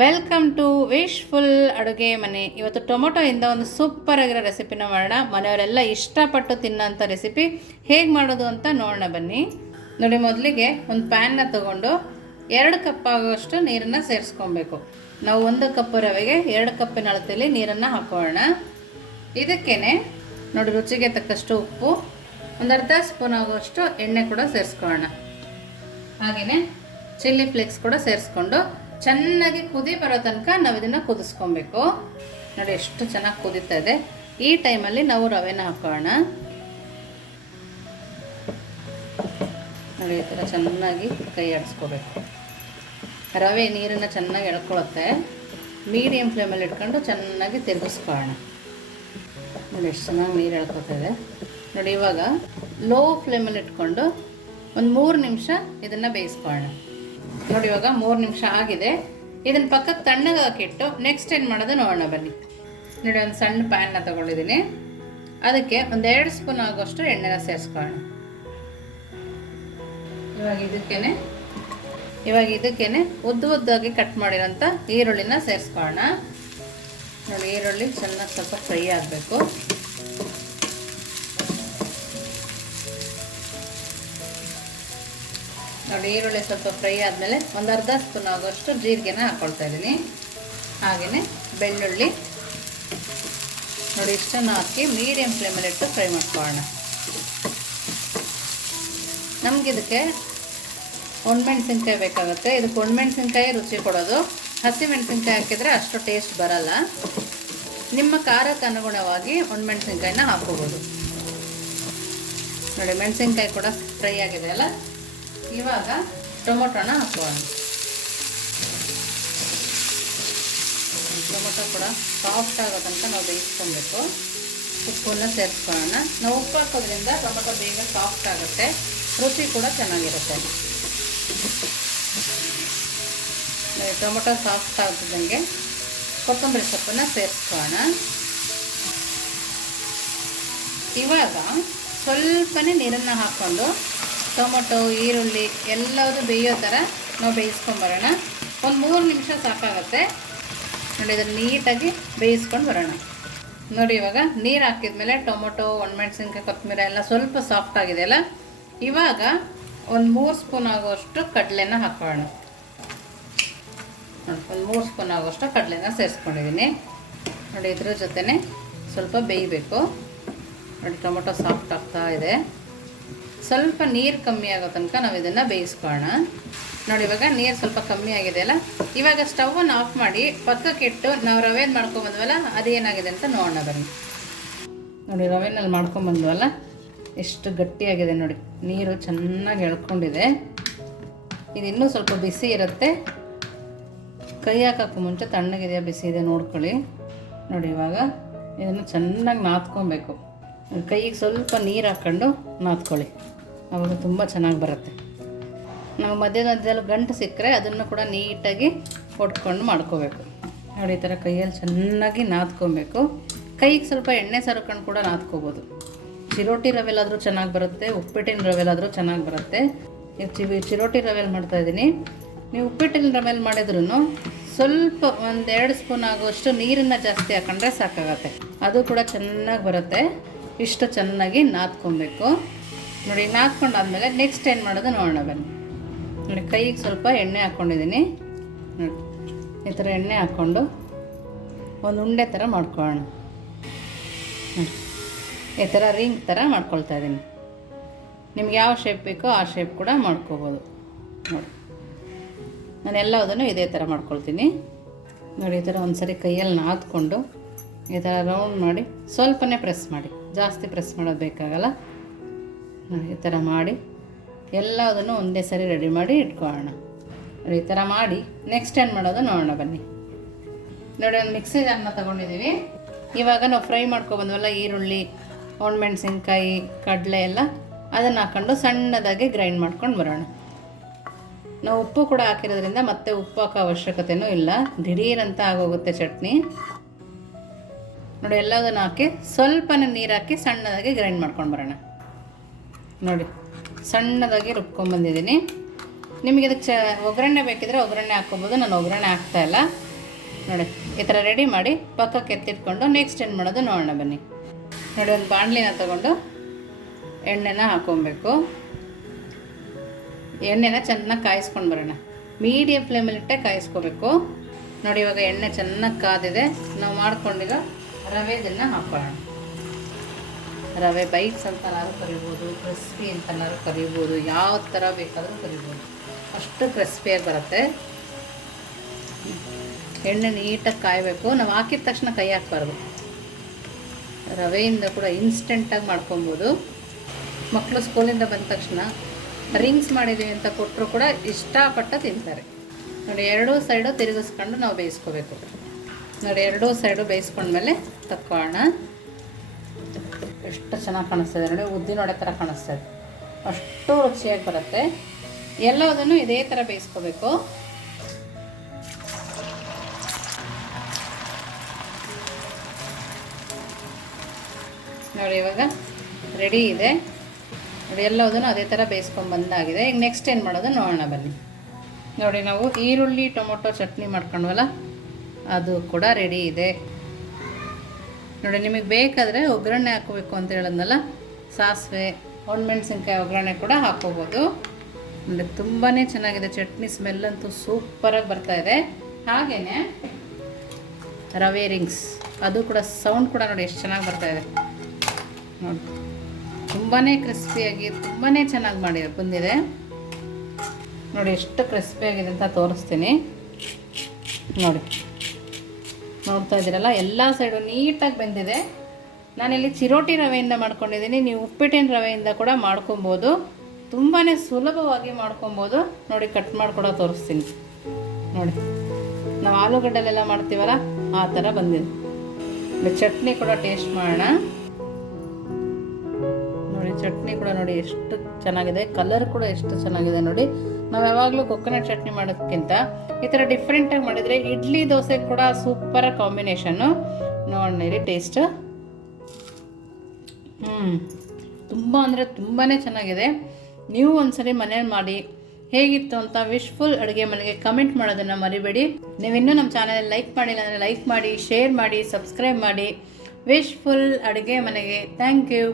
Welcome to wishful ಅಡುಗೆ ಮನೆ. ಇವತ್ತು ಟೊಮೊಟೊಯಿಂದ ಒಂದು ಸೂಪರ್ ಆಗಿರೋ ರೆಸಿಪಿನ ಮಾಡೋಣ. ಮನೆಯವರೆಲ್ಲ ಇಷ್ಟಪಟ್ಟು ತಿನ್ನೋಂಥ ರೆಸಿಪಿ ಹೇಗೆ ಮಾಡೋದು ಅಂತ ನೋಡೋಣ ಬನ್ನಿ. ನೋಡಿ, ಮೊದಲಿಗೆ ಒಂದು ಪ್ಯಾನ್ನ ತೊಗೊಂಡು 2 ಕಪ್ ಆಗುವಷ್ಟು ನೀರನ್ನು ಸೇರಿಸ್ಕೊಬೇಕು. ನಾವು 1 ಕಪ್ ರವೆಗೆ 2 ಕಪ್ಪಿನ ಅಳತೆಯಲ್ಲಿ ನೀರನ್ನು ಹಾಕೋಣ. ಇದಕ್ಕೇ ನೋಡಿ, ರುಚಿಗೆ ತಕ್ಕಷ್ಟು ಉಪ್ಪು, ಒಂದು ಅರ್ಧ ಸ್ಪೂನ್ ಆಗುವಷ್ಟು ಎಣ್ಣೆ ಕೂಡ ಸೇರಿಸ್ಕೊಳ್ಳೋಣ. ಹಾಗೆಯೇ ಚಿಲ್ಲಿ ಫ್ಲೇಕ್ಸ್ ಕೂಡ ಸೇರಿಸ್ಕೊಂಡು ಚೆನ್ನಾಗಿ ಕುದಿ ಬರೋ ತನಕ ನಾವು ಇದನ್ನು ಕುದಿಸ್ಕೊಬೇಕು. ನೋಡಿ, ಎಷ್ಟು ಚೆನ್ನಾಗಿ ಕುದೀತಾ ಇದೆ. ಈ ಟೈಮಲ್ಲಿ ನಾವು ರವೆನ ಹಾಕೋಣ. ನೋಡಿ, ಈ ಥರ ಚೆನ್ನಾಗಿ ಕೈ ಆಡಿಸ್ಕೋಬೇಕು. ರವೆ ನೀರನ್ನು ಚೆನ್ನಾಗಿ ಎಳ್ಕೊಳುತ್ತೆ. ಮೀಡಿಯಮ್ ಫ್ಲೇಮಲ್ಲಿ ಇಟ್ಕೊಂಡು ಚೆನ್ನಾಗಿ ತಿರುಗಿಸ್ಕೊಳ್ಳೋಣ. ನೋಡಿ, ಎಷ್ಟು ಚೆನ್ನಾಗಿ ನೀರು ಎಳ್ಕೊತಾ ಇದೆ. ನೋಡಿ, ಇವಾಗ ಲೋ ಫ್ಲೇಮಲ್ಲಿ ಇಟ್ಕೊಂಡು ಒಂದು 3 ನಿಮಿಷ ಇದನ್ನು ಬೇಯಿಸ್ಕೊಳ್ಳೋಣ. ನೋಡಿ, ಇವಾಗ 3 ನಿಮಿಷ ಆಗಿದೆ. ಇದನ್ನು ಪಕ್ಕಕ್ಕೆ ತಣ್ಣಗೆ ಹಾಕಿಟ್ಟು ನೆಕ್ಸ್ಟ್ ಏನು ಮಾಡೋದು ನೋಡೋಣ ಬನ್ನಿ. ನೋಡಿ, ಒಂದು ಸಣ್ಣ ಪ್ಯಾನ್ನ ತೊಗೊಂಡಿದ್ದೀನಿ. ಅದಕ್ಕೆ ಒಂದು 2 ಸ್ಪೂನ್ ಆಗುವಷ್ಟು ಎಣ್ಣೆನ ಸೇರಿಸ್ಕೊಳ್ಳೋಣ. ಇವಾಗ ಇದಕ್ಕೇನೆ ಉದ್ದಾಗಿ ಕಟ್ ಮಾಡಿರೋಂಥ ಈರುಳ್ಳಿನ ಸೇರಿಸ್ಕೊಳ್ಳೋಣ. ನೋಡಿ, ಈರುಳ್ಳಿ ಚೆನ್ನಾಗಿ ಸ್ವಲ್ಪ ಫ್ರೈ ಆಗಬೇಕು. ನೋಡಿ, ಈರುಳ್ಳಿ ಸ್ವಲ್ಪ ಫ್ರೈ ಆದಮೇಲೆ ಒಂದು ಅರ್ಧ ಸ್ಪೂನ್ ಆಗೋಷ್ಟು ಜೀರಿಗೆನ ಹಾಕ್ಕೊಳ್ತಾ ಇದ್ದೀನಿ. ಹಾಗೆಯೇ ಬೆಳ್ಳುಳ್ಳಿ ನೋಡಿ, ಇಷ್ಟನ್ನು ಹಾಕಿ ಮೀಡಿಯಮ್ ಫ್ಲೇಮಲ್ಲಿ ಇಟ್ಟು ಫ್ರೈ ಮಾಡ್ಕೊಳ್ಳೋಣ. ನಮ್ಗೆ ಇದಕ್ಕೆ ಒಣಮೆಣಸಿನ್ಕಾಯಿ ಬೇಕಾಗುತ್ತೆ. ಇದಕ್ಕೆ ಒಣಮೆಣಸಿನ್ಕಾಯಿ ರುಚಿ ಕೊಡೋದು. ಹಸಿಮೆಣಸಿನ್ಕಾಯಿ ಹಾಕಿದರೆ ಅಷ್ಟು ಟೇಸ್ಟ್ ಬರಲ್ಲ. ನಿಮ್ಮ ಖಾರಕ್ಕೆ ಅನುಗುಣವಾಗಿ ಒಣಮೆಣಸಿನ್ಕಾಯಿನ ಹಾಕ್ಕೋಬೋದು. ನೋಡಿ, ಮೆಣಸಿನ್ಕಾಯಿ ಕೂಡ ಫ್ರೈ ಆಗಿದೆ ಅಲ್ಲ. ಇವಾಗ ಟೊಮೊಟೊನ ಹಾಕೋಣ. ಟೊಮೊಟೊ ಕೂಡ ಸಾಫ್ಟ್ ಆಗೋ ತನಕ ನಾವು ಬೇಯಿಸ್ಕೊಬೇಕು. ಉಪ್ಪನ್ನು ಸೇರಿಸ್ಕೊಳ್ಳೋಣ. ನಾವು ಉಪ್ಪು ಹಾಕೋದ್ರಿಂದ ಟೊಮೊಟೊ ಬೇಗ ಸಾಫ್ಟ್ ಆಗುತ್ತೆ, ರುಚಿ ಕೂಡ ಚೆನ್ನಾಗಿರುತ್ತೆ. ಟೊಮೊಟೊ ಸಾಫ್ಟ್ ಆಗ್ತಿದ್ದಂಗೆ ಕೊತ್ತಂಬರಿ ಸೊಪ್ಪನ್ನು ಸೇರಿಸ್ಕೊಳ್ಳೋಣ. ಇವಾಗ ಸ್ವಲ್ಪನೇ ನೀರನ್ನು ಹಾಕ್ಕೊಂಡು ಟೊಮೊಟೊ, ಈರುಳ್ಳಿ ಎಲ್ಲದೂ ಬೇಯೋ ಥರ ನಾವು ಬೇಯಿಸ್ಕೊಂಬರೋಣ. ಒಂದು 3 ನಿಮಿಷ ಸಾಕಾಗುತ್ತೆ. ನೋಡಿ, ಇದನ್ನು ನೀಟಾಗಿ ಬೇಯಿಸ್ಕೊಂಡು ಬರೋಣ. ನೋಡಿ, ಇವಾಗ ನೀರು ಹಾಕಿದ್ಮೇಲೆ ಟೊಮೊಟೊ, ಒಣಮೆಣಸಿನ್ಕಾಯಿ, ಕೊತ್ತಂಬರಿ ಎಲ್ಲ ಸ್ವಲ್ಪ ಸಾಫ್ಟ್ ಆಗಿದೆಯಲ್ಲ. ಇವಾಗ ಒಂದು 3 ಸ್ಪೂನ್ ಆಗುವಷ್ಟು ಕಡಲೆನ ಹಾಕೋಣ. ಒಂದು 3 ಸ್ಪೂನ್ ಆಗುವಷ್ಟು ಕಡಲೆನ ಸೇರಿಸ್ಕೊಂಡಿದ್ದೀನಿ. ನೋಡಿ, ಇದ್ರ ಜೊತೆನೇ ಸ್ವಲ್ಪ ಬೇಯಬೇಕು. ನೋಡಿ, ಟೊಮೊಟೊ ಸಾಫ್ಟ್ ಆಗ್ತಾ ಇದೆ. ಸ್ವಲ್ಪ ನೀರು ಕಮ್ಮಿ ಆಗೋ ತನಕ ನಾವು ಇದನ್ನು ಬೇಯಿಸ್ಕೊಳ್ಳೋಣ. ನೋಡಿ, ಇವಾಗ ನೀರು ಸ್ವಲ್ಪ ಕಮ್ಮಿ ಆಗಿದೆಯಲ್ಲ. ಇವಾಗ ಸ್ಟವನ್ನು ಆಫ್ ಮಾಡಿ ಪಕ್ಕಕ್ಕೆ ಇಟ್ಟು ನಾವು ರವೆನ ಮಾಡ್ಕೊಂಬಂದ್ವಲ್ಲ, ಅದೇನಾಗಿದೆ ಅಂತ ನೋಡೋಣ ಬನ್ನಿ. ನೋಡಿ, ರವೆನಲ್ಲಿ ಮಾಡ್ಕೊಂಬಂದ್ವಲ್ಲ, ಎಷ್ಟು ಗಟ್ಟಿಯಾಗಿದೆ. ನೋಡಿ, ನೀರು ಚೆನ್ನಾಗಿ ಎಳ್ಕೊಂಡಿದೆ. ಇದು ಇನ್ನೂ ಸ್ವಲ್ಪ ಬಿಸಿ ಇರುತ್ತೆ. ಕೈ ಹಾಕೋಕ್ಕೂ ಮುಂಚೆ ತಣ್ಣಗಿದೆಯಾ ಬಿಸಿ ಇದೆ ನೋಡ್ಕೊಳ್ಳಿ. ನೋಡಿ, ಇವಾಗ ಇದನ್ನು ಚೆನ್ನಾಗಿ ನಾದ್ಕೊಬೇಕು. ಕೈಗೆ ಸ್ವಲ್ಪ ನೀರು ಹಾಕ್ಕೊಂಡು ನಾದ್ಕೊಳ್ಳಿ, ಆವಾಗ ತುಂಬ ಚೆನ್ನಾಗಿ ಬರುತ್ತೆ. ನಾವು ಮಧ್ಯದಲ್ಲಿ ಗಂಟು ಸಿಕ್ಕರೆ ಅದನ್ನು ಕೂಡ ನೀಟಾಗಿ ಒಟ್ಕೊಂಡು ಮಾಡ್ಕೋಬೇಕು. ನೋಡಿ, ಈ ಥರ ಕೈಯಲ್ಲಿ ಚೆನ್ನಾಗಿ ನಾದ್ಕೊಬೇಕು. ಕೈಗೆ ಸ್ವಲ್ಪ ಎಣ್ಣೆ ಸರಕೊಂಡು ಕೂಡ ನಾದ್ಕೋಬೋದು. ಚಿರೋಟಿ ರವೆಲಾದರೂ ಚೆನ್ನಾಗಿ ಬರುತ್ತೆ, ಉಪ್ಪಿಟ್ಟಿನ ರವೆಲಾದರೂ ಚೆನ್ನಾಗಿ ಬರುತ್ತೆ. ಚಿರೋಟಿ ರವೆಲಿ ಮಾಡ್ತಾಯಿದ್ದೀನಿ. ನೀವು ಉಪ್ಪಿಟ್ಟಿನ ರವೆಲಿ ಮಾಡಿದ್ರೂ ಸ್ವಲ್ಪ ಒಂದು 2 ಸ್ಪೂನ್ ಆಗುವಷ್ಟು ನೀರನ್ನು ಜಾಸ್ತಿ ಹಾಕೊಂಡ್ರೆ ಸಾಕಾಗತ್ತೆ. ಅದು ಕೂಡ ಚೆನ್ನಾಗಿ ಬರುತ್ತೆ. ಇಷ್ಟು ಚೆನ್ನಾಗಿ ನಾದ್ಕೊಬೇಕು. ನೋಡಿ, ನಾದ್ಕೊಂಡಾದ್ಮೇಲೆ ನೆಕ್ಸ್ಟ್ ಏನು ಮಾಡೋದು ನೋಡೋಣ ಬನ್ನಿ. ನೋಡಿ, ಕೈಗೆ ಸ್ವಲ್ಪ ಎಣ್ಣೆ ಹಾಕ್ಕೊಂಡಿದ್ದೀನಿ. ನೋಡಿ, ಈ ಥರ ಎಣ್ಣೆ ಹಾಕ್ಕೊಂಡು ಒಂದು ಉಂಡೆ ಥರ ಮಾಡ್ಕೊಳ್ಳೋಣ. ಈ ಥರ ರಿಂಗ್ ಥರ ಮಾಡ್ಕೊಳ್ತಾ ಇದ್ದೀನಿ. ನಿಮ್ಗೆ ಯಾವ ಶೇಪ್ ಬೇಕೋ ಆ ಶೇಪ್ ಕೂಡ ಮಾಡ್ಕೋಬೋದು. ನೋಡಿ, ನಾನು ಎಲ್ಲದನ್ನು ಇದೇ ಥರ ಮಾಡ್ಕೊಳ್ತೀನಿ. ನೋಡಿ, ಈ ಥರ ಒಂದು ಸರಿ ಕೈಯಲ್ಲಿ ನಾದ್ಕೊಂಡು ಈ ಥರ ರೌಂಡ್ ಮಾಡಿ ಸ್ವಲ್ಪನೇ ಪ್ರೆಸ್ ಮಾಡಿ, ಜಾಸ್ತಿ ಪ್ರೆಸ್ ಮಾಡೋದು ಬೇಕಾಗಲ್ಲ. ನೋಡಿ, ಈ ಥರ ಮಾಡಿ ಎಲ್ಲದನ್ನು ಒಂದೇ ಸರಿ ರೆಡಿ ಮಾಡಿ ಇಟ್ಕೊಳ್ಳೋಣ. ನೋಡಿ, ಈ ಥರ ಮಾಡಿ ನೆಕ್ಸ್ಟ್ ಏನು ಮಾಡೋದು ನೋಡೋಣ ಬನ್ನಿ. ನೋಡಿ, ಒಂದು ಮಿಕ್ಸಿ ಜಾರನ್ನ ತೊಗೊಂಡಿದ್ದೀವಿ. ಇವಾಗ ನಾವು ಫ್ರೈ ಮಾಡ್ಕೊಬಂದ್ವಲ್ಲ ಈರುಳ್ಳಿ, ಒಣಮೆಣಸಿನ್ಕಾಯಿ, ಕಡಲೆ ಎಲ್ಲ, ಅದನ್ನು ಹಾಕ್ಕೊಂಡು ಸಣ್ಣದಾಗಿ ಗ್ರೈಂಡ್ ಮಾಡ್ಕೊಂಡು ಬರೋಣ. ನಾವು ಉಪ್ಪು ಕೂಡ ಹಾಕಿರೋದ್ರಿಂದ ಮತ್ತೆ ಉಪ್ಪು ಹಾಕೋ ಅವಶ್ಯಕತೆಯೂ ಇಲ್ಲ. ದಿಢೀರಂತ ಆಗೋಗುತ್ತೆ ಚಟ್ನಿ. ನೋಡಿ, ಎಲ್ಲದನ್ನು ಹಾಕಿ ಸ್ವಲ್ಪನೇ ನೀರು ಹಾಕಿ ಸಣ್ಣದಾಗಿ ಗ್ರೈಂಡ್ ಮಾಡ್ಕೊಂಡು ಬರೋಣ. ನೋಡಿ, ಸಣ್ಣದಾಗಿ ರುಬ್ಕೊಂಡ್ಬಂದಿದ್ದೀನಿ. ನಿಮಗೆ ಇದಕ್ಕೆ ಒಗ್ಗರಣೆ ಬೇಕಿದ್ರೆ ಒಗ್ಗರಣೆ ಹಾಕ್ಕೊಬೋದು. ನಾನು ಒಗ್ಗರಣೆ ಹಾಕ್ತಾಯಿಲ್ಲ. ನೋಡಿ ಈ ಥರ ರೆಡಿ ಮಾಡಿ ಪಕ್ಕಕ್ಕೆ ಎತ್ತಿಟ್ಕೊಂಡು ನೆಕ್ಸ್ಟ್ ಏನು ಮಾಡೋದು ನೋಡೋಣ ಬನ್ನಿ. ನೋಡಿ ಒಂದು ಬಾಣಲಿನ ತಗೊಂಡು ಎಣ್ಣೆನ ಹಾಕ್ಕೊಬೇಕು. ಎಣ್ಣೆನ ಚೆನ್ನಾಗಿ ಕಾಯಿಸ್ಕೊಂಡು ಬರೋಣ. ಮೀಡಿಯಮ್ ಫ್ಲೇಮಲ್ಲಿಟ್ಟೆ ಕಾಯಿಸ್ಕೋಬೇಕು. ನೋಡಿ ಇವಾಗ ಎಣ್ಣೆ ಚೆನ್ನಾಗಿ ಕಾದಿದೆ. ನಾವು ಮಾಡ್ಕೊಂಡಿರೋ ರವೆದನ್ನು ಹಾಕೋಣ. ರವೆ ಬೈಟ್ಸ್ ಅಂತನಾದ್ರು ಕರಿಬೋದು, ಕ್ರಿಸ್ಪಿ ಅಂತನಾದ್ರು ಕರಿಬೋದು, ಯಾವ ಥರ ಬೇಕಾದರೂ ಕರಿಬೋದು. ಅಷ್ಟು ಕ್ರಿಸ್ಪಿಯಾಗಿ ಬರುತ್ತೆ. ಎಣ್ಣೆ ನೀಟಾಗಿ ಕಾಯಬೇಕು. ನಾವು ಹಾಕಿದ ತಕ್ಷಣ ಕೈ ಹಾಕಬಾರ್ದು. ರವೆಯಿಂದ ಕೂಡ ಇನ್ಸ್ಟೆಂಟಾಗಿ ಮಾಡ್ಕೊಬೋದು. ಮಕ್ಕಳು ಸ್ಕೂಲಿಂದ ಬಂದ ತಕ್ಷಣ ರಿಂಗ್ಸ್ ಮಾಡಿದ್ದೀವಿ ಅಂತ ಕೊಟ್ಟರು ಕೂಡ ಇಷ್ಟಪಟ್ಟು ತಿಂತಾರೆ. ನೋಡಿ ಎರಡೂ ಸೈಡು ತಿರುಗಿಸ್ಕೊಂಡು ನಾವು ಬೇಯಿಸ್ಕೋಬೇಕು. ನೋಡಿ ಎರಡೂ ಸೈಡು ಬೇಯಿಸ್ಕೊಂಡ್ಮೇಲೆ ತಕ್ಕೋಣ. ಎಷ್ಟು ಚೆನ್ನಾಗಿ ಕಾಣಿಸ್ತದೆ ನೋಡಿ, ಉದ್ದಿನ ವಡೆ ಥರ ಕಾಣಿಸ್ತದೆ. ಅಷ್ಟು ರುಚಿಯಾಗಿ ಬರುತ್ತೆ. ಎಲ್ಲದನ್ನು ಇದೇ ಥರ ಬೇಯಿಸ್ಕೋಬೇಕು. ನೋಡಿ ಇವಾಗ ರೆಡಿ ಇದೆ. ನೋಡಿ ಎಲ್ಲದನ್ನು ಅದೇ ಥರ ಬೇಯಿಸ್ಕೊಂಡು ಬಂದಾಗಿದೆ. ಈಗ ನೆಕ್ಸ್ಟ್ ಏನು ಮಾಡೋದು ನೋಡೋಣ ಬನ್ನಿ. ನೋಡಿ ನಾವು ಈರುಳ್ಳಿ ಟೊಮೊಟೊ ಚಟ್ನಿ ಮಾಡ್ಕೊಂಡ್ವಲ್ಲ, ಅದು ಕೂಡ ರೆಡಿ ಇದೆ. ನೋಡಿ ನಿಮಗೆ ಬೇಕಾದರೆ ಒಗ್ಗರಣೆ ಹಾಕೋಬೇಕು ಅಂತ ಹೇಳಿದ್ನಲ್ಲ, ಸಾಸಿವೆ ಒಣಮೆಣಸಿನ್ಕಾಯಿ ಒಗ್ಗರಣೆ ಕೂಡ ಹಾಕ್ಕೋಬೋದು. ನೋಡಿ ತುಂಬಾ ಚೆನ್ನಾಗಿದೆ. ಚಟ್ನಿ ಸ್ಮೆಲ್ಲಂತೂ ಸೂಪರಾಗಿ ಬರ್ತಾಯಿದೆ. ಹಾಗೆಯೇ ರವೆ ರಿಂಗ್ಸ್, ಅದು ಕೂಡ ಸೌಂಡ್ ಕೂಡ ನೋಡಿ ಎಷ್ಟು ಚೆನ್ನಾಗಿ ಬರ್ತಾಯಿದೆ. ನೋಡಿ ತುಂಬಾ ಕ್ರಿಸ್ಪಿಯಾಗಿ ತುಂಬಾ ಚೆನ್ನಾಗಿ ಬಂದಿದೆ. ನೋಡಿ ಎಷ್ಟು ಕ್ರಿಸ್ಪಿಯಾಗಿದೆ ಅಂತ ತೋರಿಸ್ತೀನಿ. ನೋಡಿ ನೋಡ್ತಾ ಇದ್ದೀರಲ್ಲ, ಎಲ್ಲ ಸೈಡು ನೀಟಾಗಿ ಬೆಂದಿದೆ. ನಾನಿಲ್ಲಿ ಚಿರೋಟಿ ರವೆಯಿಂದ ಮಾಡ್ಕೊಂಡಿದ್ದೀನಿ. ನೀವು ಉಪ್ಪಿಟ್ಟಿನ ರವೆಯಿಂದ ಕೂಡ ಮಾಡ್ಕೊಬೋದು. ತುಂಬಾ ಸುಲಭವಾಗಿ ಮಾಡ್ಕೊಬೋದು. ನೋಡಿ ಕಟ್ ಮಾಡ್ಕೊಡೋ ತೋರಿಸ್ತೀನಿ. ನೋಡಿ ನಾವು ಆಲೂಗಡ್ಡೆಲೆಲ್ಲ ಮಾಡ್ತೀವಲ್ಲ, ಆ ಥರ ಬಂದಿದೆ. ಚಟ್ನಿ ಕೂಡ ಟೇಸ್ಟ್ ಮಾಡೋಣ. ನೋಡಿ ಚಟ್ನಿ ಕೂಡ ನೋಡಿ ಎಷ್ಟು ಚೆನ್ನಾಗಿದೆ. ಕಲರ್ ಕೂಡ ಎಷ್ಟು ಚೆನ್ನಾಗಿದೆ ನೋಡಿ. ನಾವು ಯಾವಾಗಲೂ ಕೊಕೊನಟ್ ಚಟ್ನಿ ಮಾಡೋದಕ್ಕಿಂತ ಈ ಥರ ಡಿಫ್ರೆಂಟಾಗಿ ಮಾಡಿದರೆ ಇಡ್ಲಿ ದೋಸೆ ಕೂಡ ಸೂಪರ್ ಕಾಂಬಿನೇಷನ್ನು. ನೋಡಿರಿ ಟೇಸ್ಟ್ ತುಂಬ ಅಂದರೆ ತುಂಬಾ ಚೆನ್ನಾಗಿದೆ. ನೀವು ಒಂದ್ಸರಿ ಮನೇಲಿ ಮಾಡಿ ಹೇಗಿತ್ತು ಅಂತ ವಿಶ್ಫುಲ್ ಅಡುಗೆ ಮನೆಗೆ ಕಮೆಂಟ್ ಮಾಡೋದನ್ನು ಮರಿಬೇಡಿ. ನೀವಿನ್ನೂ ನಮ್ಮ ಚಾನಲ್ ಲೈಕ್ ಮಾಡಿಲ್ಲ ಅಂದರೆ ಲೈಕ್ ಮಾಡಿ, ಶೇರ್ ಮಾಡಿ, ಸಬ್ಸ್ಕ್ರೈಬ್ ಮಾಡಿ. ವಿಶ್ಫುಲ್ ಅಡುಗೆ ಮನೆಗೆ ಥ್ಯಾಂಕ್ ಯು.